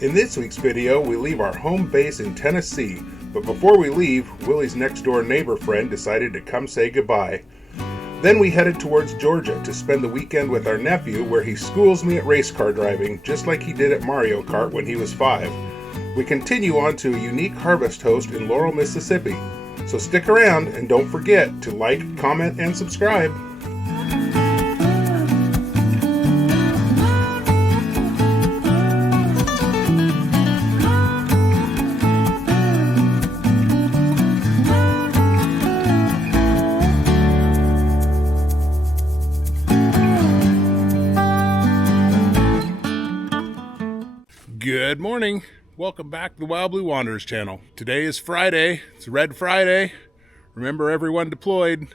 In this week's video, we leave our home base in Tennessee, but before we leave, Willie's next door neighbor friend decided to come say goodbye. Then we headed towards Georgia to spend the weekend with our nephew, where he schools me at race car driving, just like he did at Mario Kart when he was 5. We continue on to a unique harvest host in Laurel, Mississippi. So stick around and don't forget to like, comment, and subscribe. Good morning. Welcome back to the Wild Blue Wanderers channel. Today is Friday. It's Red Friday. Remember, everyone deployed.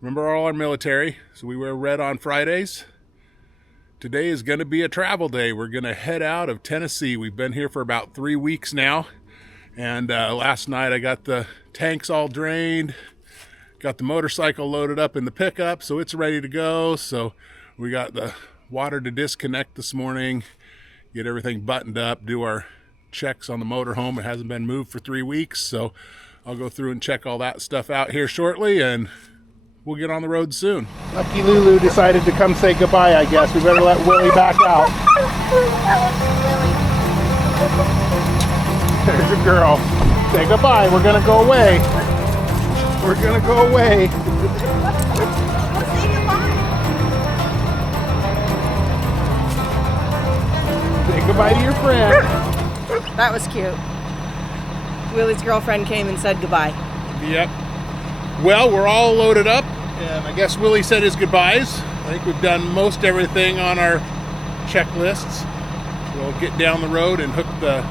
Remember, all our military. So we wear red on Fridays. Today is going to be a travel day. We're going to head out of Tennessee. We've been here for about 3 weeks now. And last night I got the tanks all drained. Got the motorcycle loaded up in the pickup, so it's ready to go. So we got the water to disconnect this morning. Get everything buttoned up, do our checks on the motorhome. It hasn't been moved for 3 weeks, so I'll go through and check all that stuff out here shortly, and we'll get on the road soon. Lucky Lulu decided to come say goodbye, I guess. We better let Willie back out. There's a girl. Say goodbye. We're going to go away. We're going to go away. Say goodbye to your friend. That was cute. Willie's girlfriend came and said goodbye. Yep. Well, we're all loaded up, and I guess Willie said his goodbyes. I think we've done most everything on our checklists. We'll get down the road and hook the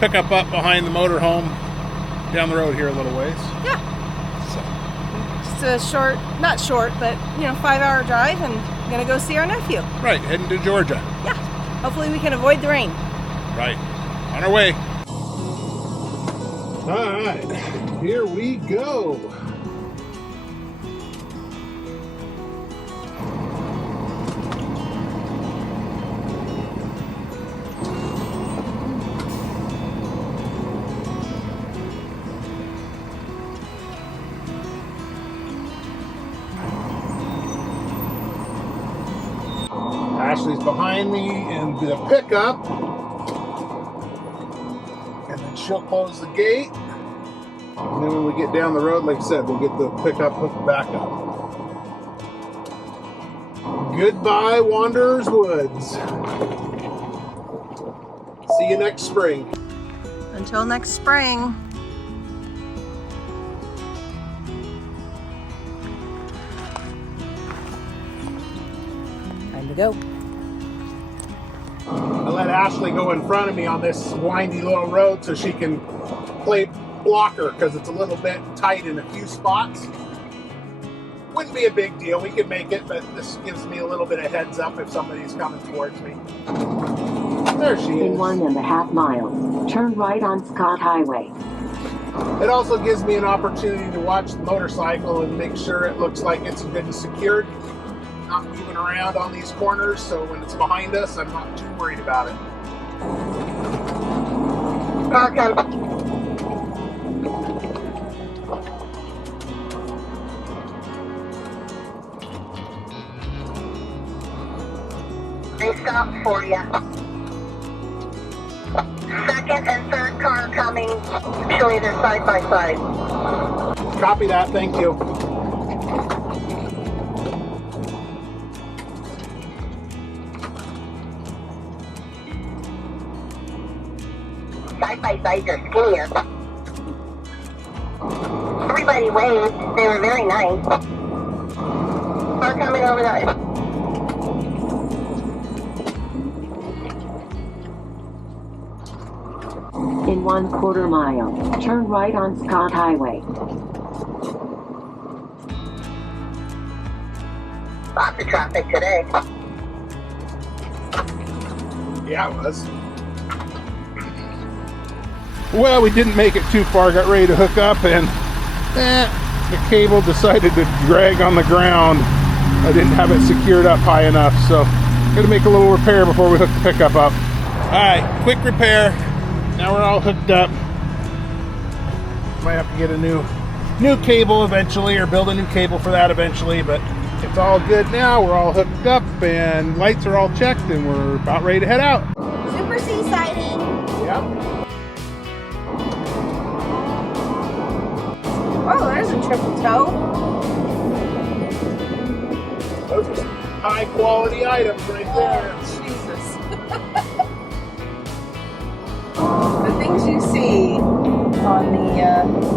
pickup up behind the motorhome down the road here a little ways. Yeah. So. Just a short, not short, but 5-hour drive, and gonna go see our nephew. Right, heading to Georgia. Yeah. Hopefully we can avoid the rain. Right. On our way. All right. Here we go. Ashley's behind me in the pickup, and then she'll close the gate, and then when we get down the road, like I said, we'll get the pickup hooked back up. Goodbye, Wanderers Woods. See you next spring. Until next spring. Time to go. I let Ashley go in front of me on this windy little road so she can play blocker because it's a little bit tight in a few spots. Wouldn't be a big deal. We could make it, but this gives me a little bit of heads up if somebody's coming towards me. There she is. In 1.5 miles, turn right on Scott Highway. It also gives me an opportunity to watch the motorcycle and make sure it looks like it's good and secured. Not moving around on these corners, so when it's behind us, I'm not too worried about it. Okay. They stopped for you. Second and third car coming. Actually, they're side by side. Copy that, thank you. Side by side, they're skinnier. Everybody waved. They were very nice. Car coming over there. In 1/4 mile, turn right on Scott Highway. Lots of traffic today. Yeah, it was. Well, we didn't make it too far, got ready to hook up, and the cable decided to drag on the ground. I didn't have it secured up high enough, so I'm gonna make a little repair before we hook the pickup up. All right, quick repair. now we're all hooked up. Might have to get a new cable eventually, or build a new cable for that eventually, but it's all good now. We're all hooked up and lights are all checked and we're about ready to head out. Super sea sighting. Yep. Oh, there's a triple toe. Those are some high quality items right there. Jesus. The things you see on the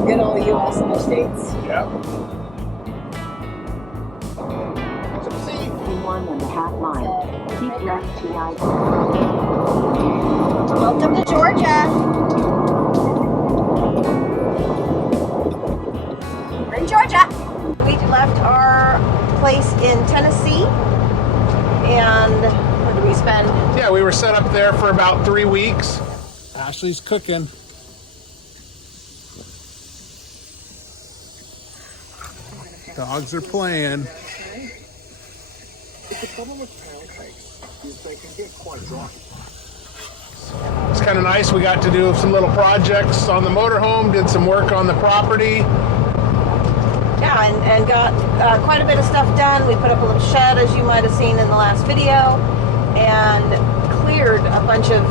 good old U.S. interstates. Yep. 1.5 miles. Keep left to I-10. Welcome to Georgia. We're in Georgia. We left our place in Tennessee, and where did we spend? Yeah, we were set up there for about 3 weeks. Ashley's cooking. Dogs are playing. The problem with pound cakes is they can get quite dry. It's kind of nice. We got to do some little projects on the motorhome, did some work on the property. Yeah, and got quite a bit of stuff done. We put up a little shed, as you might have seen in the last video, and cleared a bunch of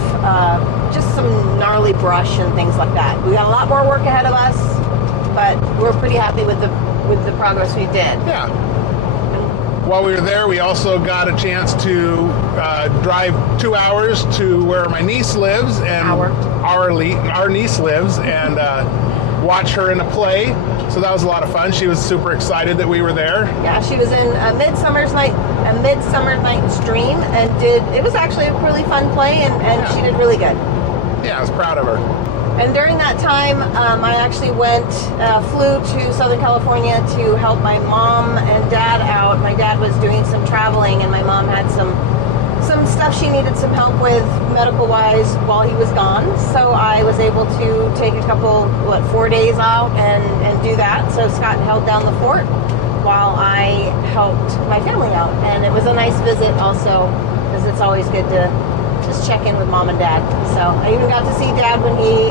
just some gnarly brush and things like that. We got a lot more work ahead of us, but we're pretty happy with the progress we did. Yeah. While we were there, we also got a chance to drive 2 hours to where my niece lives, and our niece lives, and watch her in a play. So that was a lot of fun. She was super excited that we were there. Yeah, she was in a Midsummer Night's Dream, and it was actually a really fun play, and yeah. She did really good. Yeah, I was proud of her. And during that time, I actually flew to Southern California to help my mom and dad out. My dad was doing some traveling, and my mom had some stuff she needed some help with medical-wise while he was gone. So I was able to take a couple, 4 days out and do that. So Scott held down the fort while I helped my family out. And it was a nice visit also, because it's always good to just check in with mom and dad. So I even got to see dad when he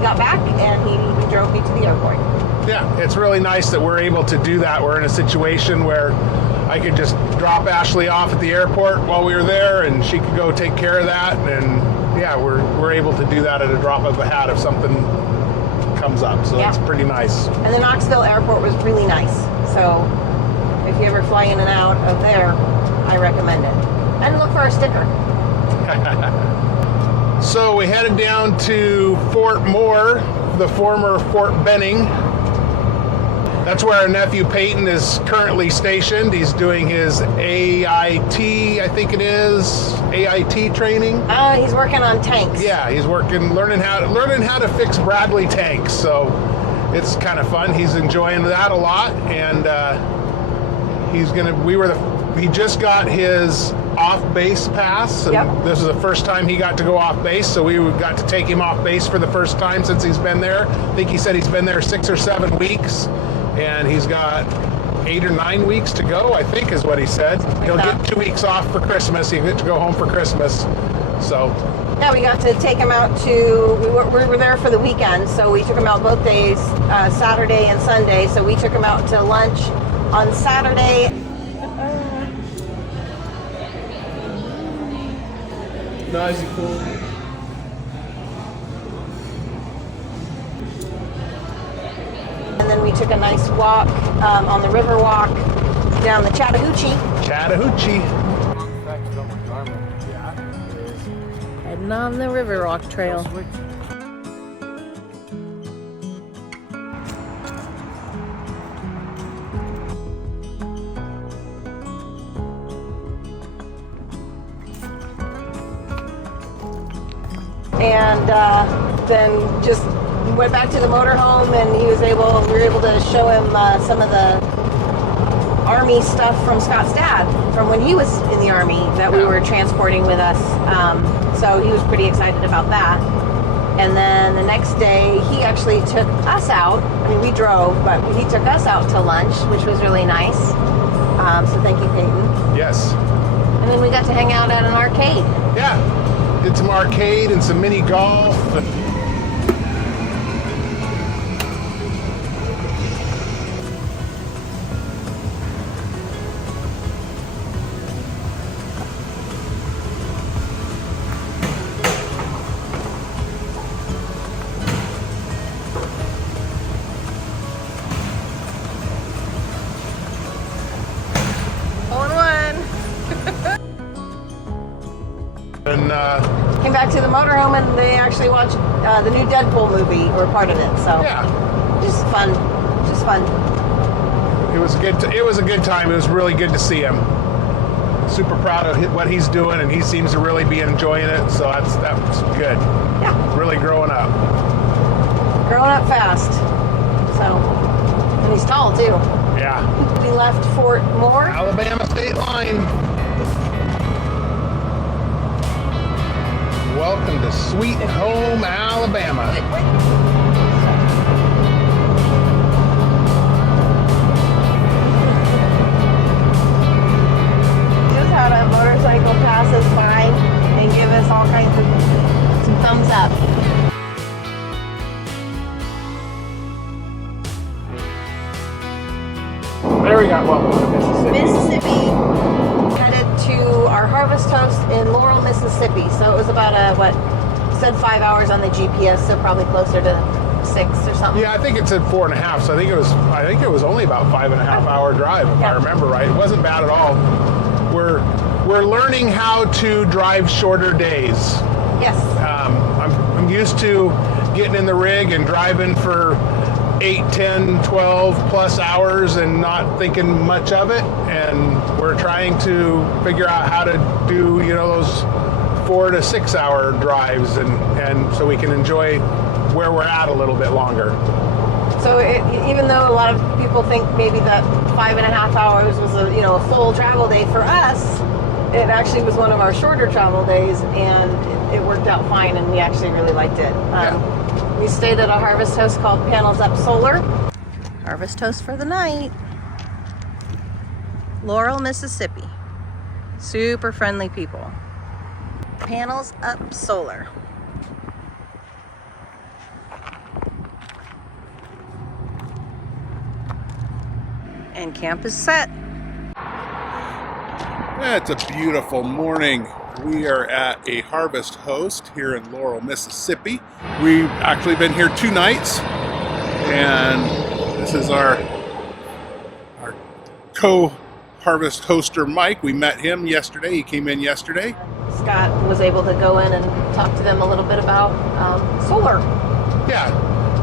got back, and he drove me to the airport. Yeah, it's really nice that we're able to do that. We're in a situation where I could just drop Ashley off at the airport while we were there, and she could go take care of that. And yeah, we're able to do that at a drop of a hat if something comes up. So yeah. That's pretty nice. And the Knoxville airport was really nice. So if you ever fly in and out of there, I recommend it. And look for our sticker. So we headed down to Fort Moore, the former Fort Benning. That's where our nephew Peyton is currently stationed. He's doing his AIT, I think it is, AIT training. He's working on tanks. Yeah, he's learning how to fix Bradley tanks. So it's kind of fun. He's enjoying that a lot, and he just got his off-base pass, and yep. This is the first time he got to go off-base, so we got to take him off-base for the first time since he's been there. I think he said he's been there 6 or 7 weeks, and he's got 8 or 9 weeks to go, I think is what he said. He'll get 2 weeks off for Christmas. He'll get to go home for Christmas. So yeah, we got to take him out we were there for the weekend, so we took him out both days, Saturday and Sunday. So we took him out to lunch on Saturday. Nice and cool. And then we took a nice walk on the river walk down the Chattahoochee. Heading on the river walk trail. And then just went back to the motorhome, and we were able to show him some of the Army stuff from Scott's dad from when he was in the Army that we were transporting with us. So he was pretty excited about that. And then the next day, he actually took us out. I mean, we drove, but he took us out to lunch, which was really nice. So thank you, Peyton. Yes. And then we got to hang out at an arcade. Yeah. Did some arcade and some mini golf. And Came back to the motorhome and they actually watched the new Deadpool movie. We're part of it, so yeah, just fun, just fun. it was good. It was a good time. It was really good to see him. Super proud of what he's doing, and he seems to really be enjoying it. So that was good. Yeah, Really growing up. growing up fast. So, and he's tall too. Yeah. We left Fort Moore. Alabama state line. Welcome to Sweet Home, Alabama. Just had a motorcycle pass us by and give us all kinds of some thumbs up. There we got welcome to Mississippi. Mississippi, headed to our harvest host in Laurel, Mississippi. So it was about said 5 hours on the GPS, so probably closer to 6 or something. Yeah, I think it said 4.5. So I think it was only about 5.5 hour drive, if I remember right. It wasn't bad at all. We're learning how to drive shorter days. Yes. I'm used to getting in the rig and driving for 8, 10, 12 plus hours and not thinking much of it. And we're trying to figure out how to do, those 4 to 6 hour drives and so we can enjoy where we're at a little bit longer. So even though a lot of people think maybe that 5.5 hours was a full travel day, for us, it actually was one of our shorter travel days, and it worked out fine, and we actually really liked it. We stayed at a harvest host called Panels Up Solar. Harvest host for the night. Laurel, Mississippi. Super friendly people. Panels Up Solar. And camp is set. It's a beautiful morning. We are at a harvest host here in Laurel, Mississippi. We've actually been here 2 nights, and this is our co-harvest hoster, Mike. We met him yesterday. He came in yesterday. Scott was able to go in and talk to them a little bit about solar.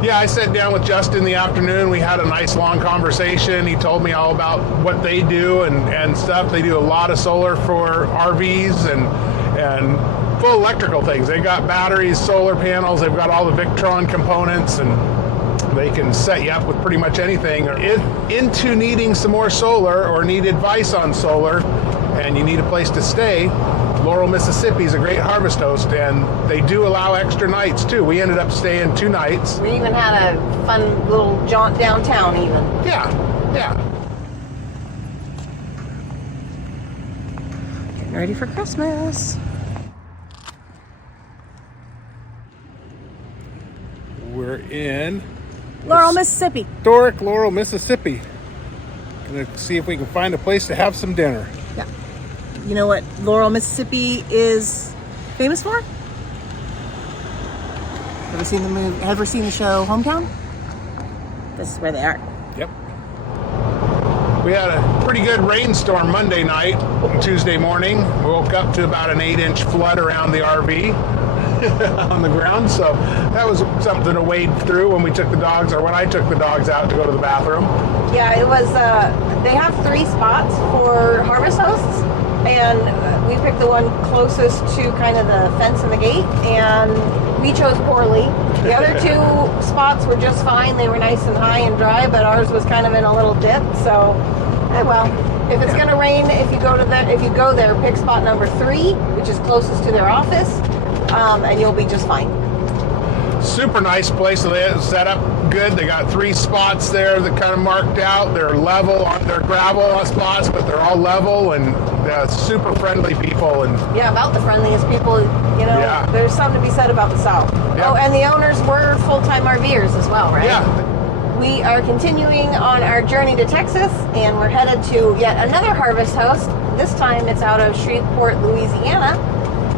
Yeah, I sat down with Justin in the afternoon. We had a nice long conversation. He told me all about what they do and stuff. They do a lot of solar for RVs and full electrical things. They got batteries, solar panels. They've got all the Victron components, and they can set you up with pretty much anything. If into needing some more solar or need advice on solar and you need a place to stay, Laurel, Mississippi is a great harvest host, and they do allow extra nights too. We ended up staying 2 nights. We even had a fun little jaunt downtown even. Yeah. Getting ready for Christmas. We're in Laurel, Mississippi. historic Laurel, Mississippi. Gonna see if we can find a place to have some dinner. Yeah. You know what Laurel, Mississippi is famous for? Ever seen the movie? Ever seen the show Hometown? This is where they are. Yep. We had a pretty good rainstorm Monday night and Tuesday morning. We woke up to about an 8-inch flood around the RV on the ground. So that was something to wade through when we took the dogs, or when I took the dogs out to go to the bathroom. Yeah, it was, they have 3 spots for harvest hosts, and we picked the one closest to kind of the fence and the gate, and we chose poorly. The other 2 spots were just fine. They were nice and high and dry, but ours was kind of in a little dip, so, well, if it's gonna rain, if you go there, pick spot number 3, which is closest to their office, and you'll be just fine. Super nice place. They set up good. They got 3 spots there that kind of marked out. They're level, they're gravel spots, but they're all level, and super friendly people, and Yeah, about the friendliest people, you know. Yeah. There's something to be said about the South. Yeah. Oh, and the owners were full-time RVers as well, right? yeah, We are continuing on our journey to Texas, and we're headed to yet another Harvest Host. This time it's out of Shreveport, Louisiana,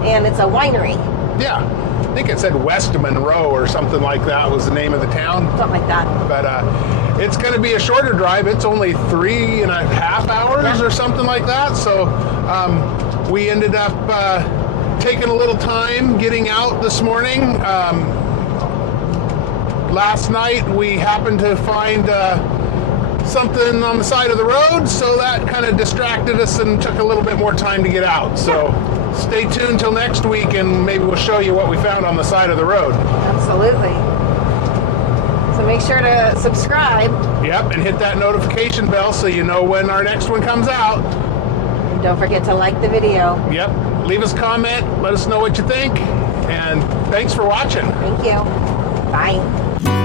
and it's a winery, yeah. I think it said West Monroe or something like that was the name of the town. something like that. But it's going to be a shorter drive. It's only 3.5 hours or something like that. So we ended up taking a little time getting out this morning. Last night we happened to find something on the side of the road, so that kind of distracted us and took a little bit more time to get out. So stay tuned till next week, and maybe we'll show you what we found on the side of the road. Absolutely. So make sure to subscribe. Yep, and hit that notification bell so you know when our next one comes out. And don't forget to like the video. Yep, leave us a comment, let us know what you think, and thanks for watching. Thank you. Bye.